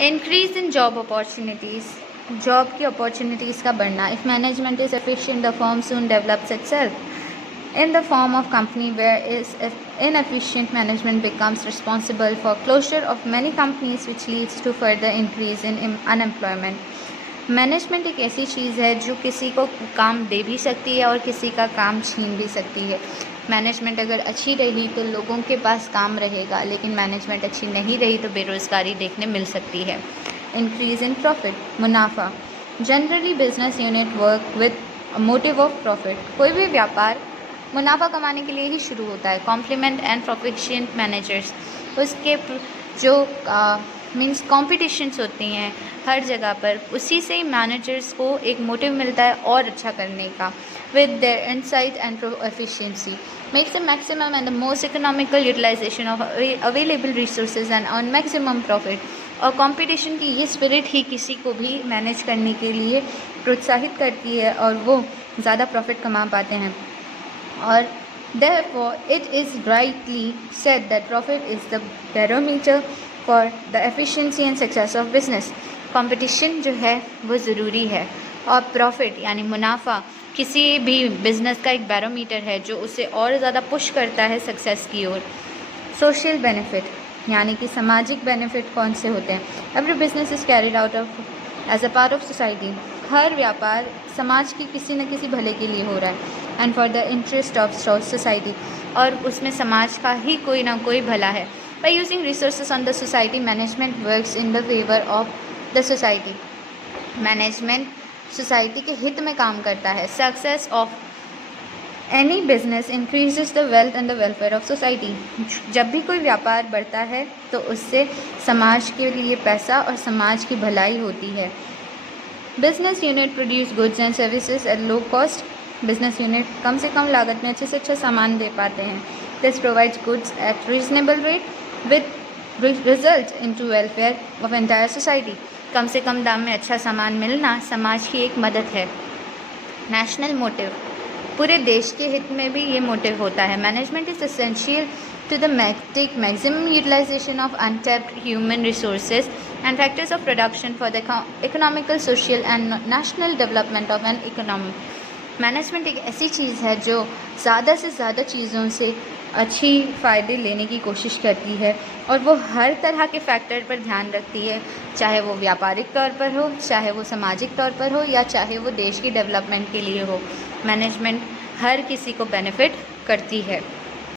Increase in job opportunities, job की opportunities का बढ़ना। If management is efficient the firm soon develops itself in the form of company where is inefficient management becomes responsible for closure of many companies which leads to further increase in unemployment. Management एक ऐसी चीज़ है जो किसी को काम दे भी सकती है और किसी का काम छीन भी सकती है। मैनेजमेंट अगर अच्छी रही तो लोगों के पास काम रहेगा, लेकिन मैनेजमेंट अच्छी नहीं रही तो बेरोज़गारी देखने मिल सकती है। इंक्रीज़ इन प्रॉफिट, मुनाफा। Generally business unit work with motive of profit. कोई भी व्यापार मुनाफा कमाने के लिए ही शुरू होता है। कॉम्प्लीमेंट एंड प्रोफिशिएंट मैनेजर्स, उसके जो मीन्स कॉम्पिटिशन्स होती हैं हर जगह पर, उसी से ही मैनेजर्स को एक मोटिव मिलता है और अच्छा करने का। With their insight and efficiency makes the maximum and the most economical utilization of available resources and earn maximum profit. और कंपटीशन की ये स्पिरिट ही किसी को भी मैनेज करने के लिए प्रोत्साहित करती है और वो ज़्यादा प्रॉफिट कमा पाते हैं। और therefore it is rightly said that profit is the barometer for the efficiency and success of business. Competition जो है वो ज़रूरी है और प्रॉफिट यानी मुनाफा किसी भी बिज़नेस का एक बैरोमीटर है जो उसे और ज़्यादा पुश करता है सक्सेस की ओर। सोशल बेनिफिट यानी कि सामाजिक बेनिफिट कौन से होते हैं? Every business is carried out of as a part of society. हर व्यापार समाज की किसी न किसी भले के लिए हो रहा है। And for the interest of society, और उसमें समाज का ही कोई ना कोई भला है। By using resources on the society management works in the favour of the society. Management society के हित में काम करता है। Success of any business increases the wealth and the welfare of society. जब भी कोई व्यापार बढ़ता है तो उससे समाज के लिए पैसा और समाज की भलाई होती है। Business unit produce goods and services at low cost. Business unit कम से कम लागत में अच्छे से अच्छा सामान दे पाते हैं। This provides goods at reasonable rate with result into welfare of entire society. कम से कम दाम में अच्छा सामान मिलना समाज की एक मदद है। नेशनल मोटिव, पूरे देश के हित में भी ये मोटिव होता है। Management is essential to the maximum utilization of untapped human resources and factors of production for the economical, social and national development of an economy. Management एक ऐसी चीज़ है जो ज़्यादा से ज़्यादा चीज़ों से अच्छी फ़ायदे लेने की कोशिश करती है और वो हर तरह के फैक्टर पर ध्यान रखती है, चाहे वो व्यापारिक तौर पर हो, चाहे वो सामाजिक तौर पर हो या चाहे वो देश की डेवलपमेंट के लिए हो। मैनेजमेंट हर किसी को बेनिफिट करती है।